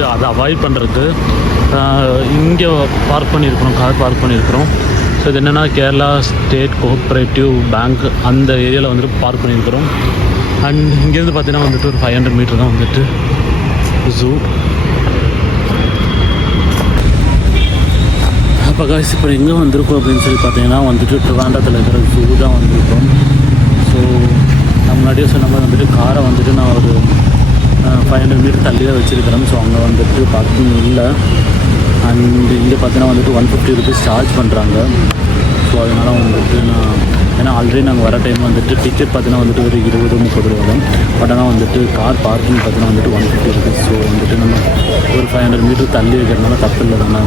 வந்து அதை அவாய்ட் பண்ணுறதுக்கு இங்கே பார்க் பண்ணியிருக்கிறோம், கார் பார்க் பண்ணியிருக்கிறோம். ஸோ இது என்னென்னா கேரளா ஸ்டேட் கோஆப்ரேட்டிவ் பேங்க் அந்த ஏரியாவில் வந்துட்டு பார்க் பண்ணியிருக்கிறோம். அண்ட் இங்கேருந்து பார்த்தீங்கன்னா வந்துட்டு ஒரு 500 மீட்டர் தான் வந்துட்டு ஜூ. அப்போ காய்ஸ் இப்போ எங்கே வந்திருக்கோம் அப்படின்னு சொல்லி பார்த்தீங்கன்னா வந்துட்டு ட்ரிவாண்டத்தில் இருக்கிற ஜூ தான் வந்திருக்கோம். ஸோ நான் முன்னாடியே சொன்ன மாதிரி வந்துட்டு காரை வந்துட்டு நான் ஒரு 500 மீட்டர் தள்ளி தான் வச்சுருக்கிறேன். ஸோ அங்கே வந்துட்டு பார்க்கிங் இல்லை. அண்ட் இங்கே பார்த்தீங்கன்னா வந்துட்டு 150 ருபீஸ் சார்ஜ் பண்ணுறாங்க. ஸோ அதனால் வந்துட்டு நான் ஏன்னா ஆல்ரெடி நாங்கள் வர டைம் வந்துட்டு டிக்கெட் பார்த்தீங்கன்னா வந்துட்டு ஒரு 20-30 ரூபா தான். பட் ஆனால் வந்துட்டு கார் பார்க்கிங் பார்த்தீங்கன்னா வந்துட்டு 150 ருபீஸ். ஸோ வந்துட்டு நம்ம ஒரு 500 மீட்டர் தள்ளி வைக்கிறதுனால தப்பு இல்லை தானே.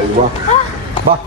Aiwa. Bah.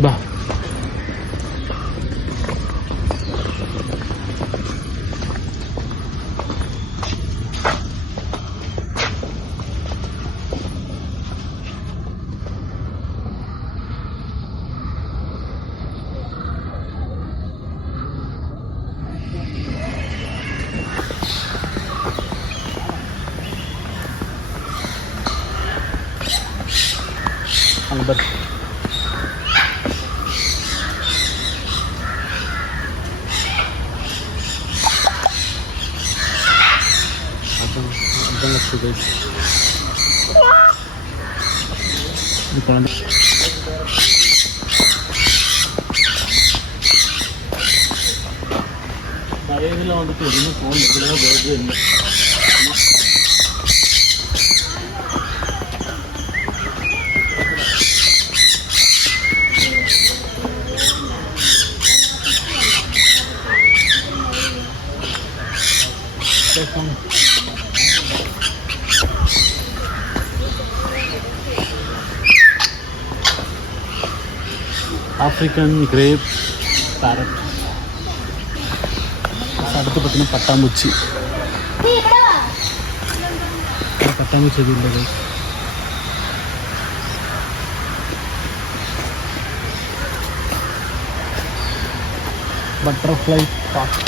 Bah. Ang bad. Guys, ini kalau saya ini lawan itu ini phone இதுல வருது என்ன ஆப்ரிக்கன் கிரேப் பேரட். அடுத்து பார்த்தீங்கன்னா பட்டாம்பூச்சி. பட்டாம்பூச்சி எது இல்லை. Butterfly park.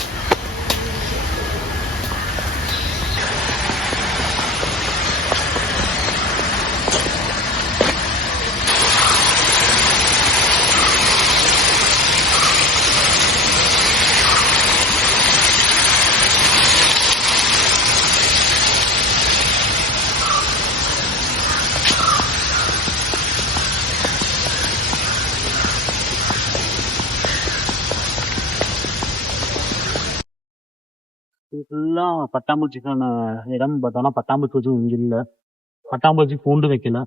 இது ஃபுல்லாக பட்டாம்பூச்சிக்கான இடம். பட் ஆனால் பட்டாம்பூச்சி வச்சும் இங்கே இல்லை. பட்டாம்பூச்சி பூண்டு வைக்கல.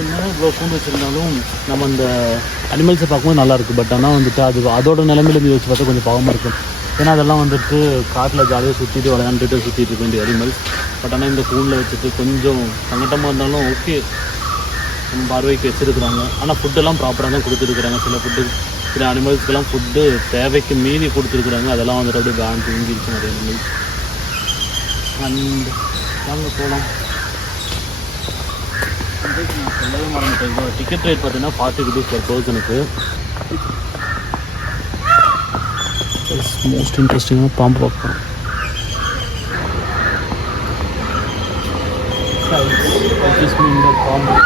என்ன இவ்வளோ பூண்டு வச்சுருந்தாலும் நம்ம அந்த அனிமல்ஸை பார்க்கும்போது நல்லாயிருக்கு. பட் ஆனால் வந்துட்டு அது அதோட நிலைமையிலேருந்து யோசிச்சு பார்த்தா கொஞ்சம் பாவமாக இருக்கும். ஏன்னா அதெல்லாம் வந்துட்டு காட்டில் ஜாலியாக சுற்றிட்டு விளையாண்டுட்டு சுற்றிட்டு இருக்க வேண்டிய அனிமல்ஸ். பட் ஆனால் இந்த ஃபூனில் வச்சுட்டு கொஞ்சம் சங்கட்டமாக இருந்தாலும் ஓகே, நம்ம பார்வைக்கு வச்சுருக்குறாங்க. ஆனால் ஃபுட்டெல்லாம் ப்ராப்பராக தான் கொடுத்துருக்குறாங்க. சில அனிமல்ஸ்க்கெல்லாம் ஃபுட்டு தேவைக்கு மீறி கொடுத்துருக்குறாங்க. அதெல்லாம் வந்துட்டு அப்படியே பேன் தூங்கிடுச்சு நிறைய அனிமல்ஸ். அண்ட் வாங்க போகலாம். நான் சொல்லவே மறந்துட்டேன். டிக்கெட் ரேட் பார்த்தீங்கன்னா 40 rupees per பர்சனுக்கு. மோஸ்ட் இன்ட்ரெஸ்டிங்காக பாம்பு பார்க்கலாம். பாம்பு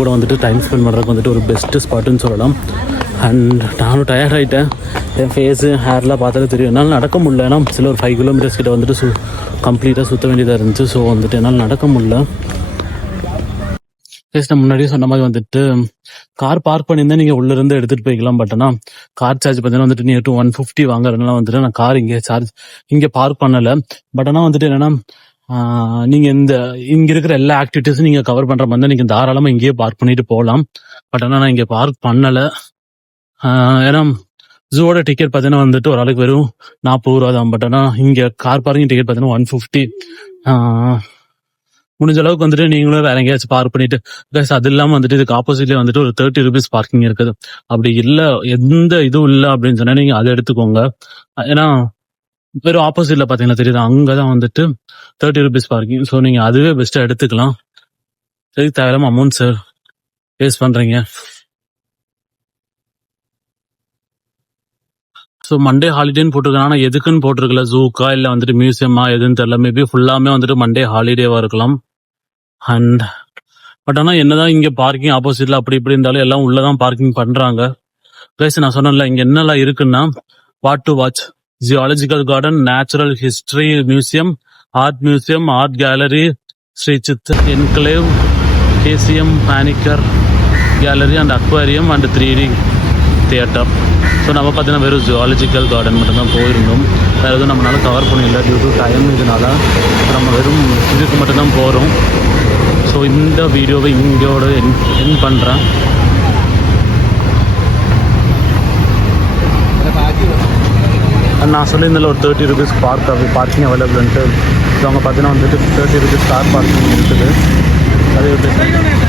கூட வந்துட்டு டைம் ஸ்பெண்ட் பண்ணுறதுக்கு வந்துட்டு ஒரு பெஸ்ட்டு ஸ்பாட்டுன்னு சொல்லலாம். அண்ட் நானும் டயர்ட் ஆகிட்டேன். என் ஃபேஸு ஹேர்லாம் பார்த்தாலே தெரியும். என்னால் நடக்க முடியல. ஏன்னா சில ஒரு 5 kilometers கிட்ட வந்துட்டு கம்ப்ளீட்டாக சுற்ற வேண்டியதாக இருந்துச்சு. ஸோ வந்துட்டு என்னால் நடக்க முடியல. நான் முன்னாடியே சொன்ன மாதிரி வந்துட்டு கார் பார்க் பண்ணியிருந்தேன், நீங்கள் உள்ளேருந்து எடுத்துகிட்டு போய்க்கலாம். பட் ஆனால் கார் சார்ஜ் பார்த்தீங்கன்னா வந்துட்டு நியர் டு 150 வாங்குறதுனால வந்துட்டு நான் கார் இங்கே பார்க் பண்ணலை. பட் ஆனால் வந்துட்டு என்னென்னா நீங்கள் இங்கே இருக்கிற எல்லா ஆக்டிவிட்டீஸும் நீங்கள் கவர் பண்ணுற மாதிரி தான் நீங்கள் தாராளமாக இங்கேயே பார்க் பண்ணிட்டு போகலாம். பட் ஆனால் நான் இங்கே பார்க் பண்ணலை. ஏன்னா ஜூவோட டிக்கெட் பார்த்தீங்கன்னா வந்துட்டு ஒரு ஆளுக்கு வெறும் 40 ரூபா தான். பட் ஆனால் இங்கே கார் பார்க்கிங் டிக்கெட் பார்த்தீங்கன்னா 150. முடிஞ்ச அளவுக்கு வந்துட்டு நீங்களும் வேற எங்கேயாச்சும் பார்க் பண்ணிட்டு ப்ளஸ் அது இல்லாமல் வந்துட்டு இதுக்கு ஆப்போசிட்லேயே வந்துட்டு ஒரு 30 rupees பார்க்கிங் இருக்குது. அப்படி இல்லை, எந்த இதுவும் இல்லை அப்படின்னு சொன்னா நீங்கள் அதை எடுத்துக்கோங்க. ஏன்னா வெறும் ஆப்போசிட்ல பார்த்தீங்கன்னா தெரியுது, அங்கே தான் வந்துட்டு 30 rupees பார்க்கிங். ஸோ நீங்கள் அதுவே பெஸ்ட்டாக எடுத்துக்கலாம். சரி, தேவையில்லாம அமௌண்ட் சார் வேஸ்ட் பண்ணுறீங்க. ஸோ மண்டே ஹாலிடேன்னு போட்டிருக்கேன். ஆனால் எதுக்குன்னு போட்டிருக்கல, ஜூக்கா இல்லை வந்துட்டு மியூசியமா எதுன்னு தெரியல. மேபி ஃபுல்லாமே வந்துட்டு மண்டே ஹாலிடேவாக இருக்கலாம். அண்ட் பட் ஆனால் என்னதான் இங்கே பார்க்கிங் ஆப்போசிட்ல அப்படி இப்படி இருந்தாலும் எல்லாம் உள்ளதான் பார்க்கிங் பண்ணுறாங்க. கைஸ் நான் சொன்னேன்ல இங்கே என்னெல்லாம் இருக்குன்னா, what to watch, geological garden, natural history museum, art museum, art gallery, Sri Chith enclave, KCM Panicker gallery and aquarium and 3D theatre. So நம்ம பார்த்தீங்கன்னா வெறும் ஜுவாலஜிக்கல் கார்டன் மட்டும்தான் போயிருந்தோம். வேறு எதுவும் நம்மளால கவர் பண்ணிடல டியூ டு டைம். இதனால நம்ம வெறும் இதுக்கு மட்டும்தான் போகிறோம். ஸோ இந்த வீடியோவை இங்கோட என் பண்ணுறேன். நான் சொல்லியிருந்தால ஒரு 30 rupees பார்க்கிங் அவைலபிள்ன்ட்டு. ஸோ அங்கே பார்த்தீங்கன்னா வந்துட்டு 30 rupees கார் பார்க்கிங் இருக்குது. அது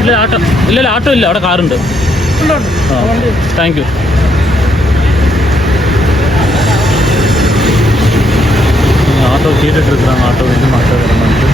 இல்லை ஆட்டோ இல்லை ஆட்டோ இல்லை, അവിടെ കാറുണ്ട്. Thank you. ஆட்டோ கேட்டுட்ருக்குறாங்க, ஆட்டோ வந்து மாற்ற வரமாட்டு.